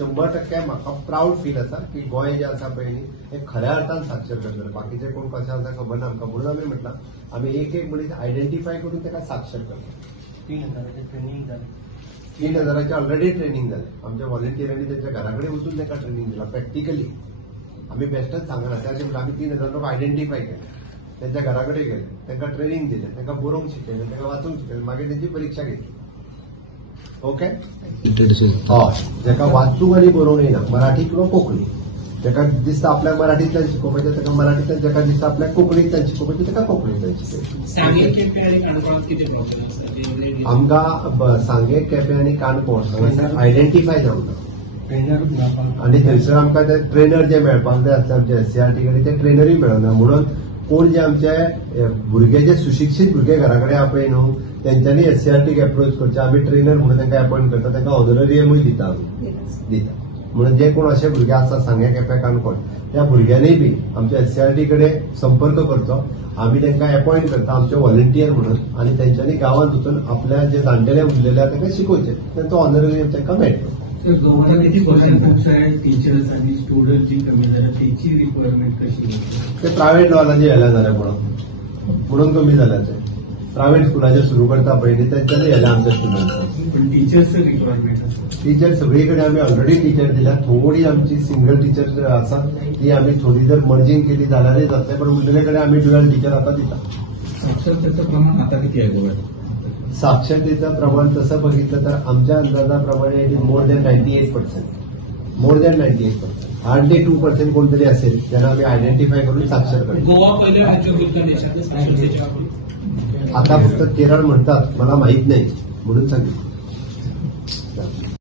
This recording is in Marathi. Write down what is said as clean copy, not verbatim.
100% म्हाका प्राऊड फील आसा की गोंय जे आसा पळय न्ही हे खऱ्या अर्थान साक्षर करतले. बाकीचे कोण कशें आसा खबर ना आमकां, म्हणून आमी म्हटलां आमी एक एक मनीस आयडेंटिफाय करून ताका साक्षर करता. 3000 ट्रेनिंग जालें. 3000 ऑलरेडी ट्रेनिंग जालें. आमच्या व्हॉलंटियरांनी त्यांच्या घरा कडेन वचून ताका ट्रेनिंग दिला प्रॅक्टिकली. आमी बेश्टच सांगना, त्याचे म्हणजे आमी 3000 लोक आयडेंटिफाय केले, त्यांच्या घरा कडेन गेले, तांकां ट्रेनिंग दिलें, तांकां बरोवंक शिकयलें, तांकां वाचूंक शिकयलें, मागीर तेंची परीक्षा घेतली. ओके, हय, जाका वाचूंक आनी बरोवंक येना, मराठी किंवा कोंकणी, जाका दिसता आपल्याक मराठींतल्यान शिकोवपाचें ताका मराठींतल्यान, जाका दिसता आपल्याक कोंकणींतल्यान शिकोवपाचें ताका कोंकणींतल्यान शिकयलें. आमकां सांगे, केपें आनी काणकोण हांगासर आयडेंटिफाय जावंक ना. आनी थंयसर आमकां ते ट्रेनर जे मेळपाक जाय आसले आमचे SCRT कडेन, ते ट्रेनरूय मेळना. म्हणून कोण जे आमचे भुरगे जे सुशिक्षीत भुरगे घरा कडेन आहा पळय न्हू, तेंच्यांनी SCRTक एप्रोच करचे. आमी ट्रेनर म्हणून तांकां अपॉयंट करता, तांकां ऑनररियमूय दिता आमी दिता. म्हणून जे कोण असे भुरगे आसा सांगे, केपें, काणकोण, त्या भुरग्यांनी बी आमच्या SCRT कडेन संपर्क करचो. आमी तांकां अपॉयंट करता आमचे व्हॉलंटियर म्हणून, आनी तेंच्यांनी गांवांत वचून आपल्या जे जाणटेले उरलेले आहा तांकां शिकोवचे, तांचो ऑनररियम तांकां मेळटलो. टीचर्स आणि स्टुडंट जी कमी झाल्या त्याची रिक्वायरमेंट कशी? ते प्रायव्हेट लेवलाचे येल्या जाल्या म्हणून कमी जाल्याचे. प्रायव्हेट स्कुलाचे सुरू करता पळय न्ही, तेंच्यांनी येल्या आमच्या स्टुडंट्स. पण टीचर्सचं रिक्वायरमेंट आसा? टीचर सगळी कडेन आमी ऑलरेडी टीचर दिल्या. थोडी आमची सिंगल टीचर आसा ती आमी थोडी जर मर्जिंग केली जाल्यारय जातले, पण उरलेले कडेन आमी ड्युअल टीचर आतां दिता. साक्षरतेचं प्रमाण आता किती आहे गोव्यात? साक्षरतेचं प्रमाण तसं बघितलं तर आमच्या अंदाजाप्रमाणे it is more than 98%. More than 98%. Hardly 2% कोणतरी असेल ज्यांना आम्ही आयडेंटिफाय करून साक्षर करतो. गोवा पहिल्या राज्य होईल देशात साक्षरतेच्या. आता फक्त केरळ म्हणतात, मला माहित नाही म्हणून सांगितलं.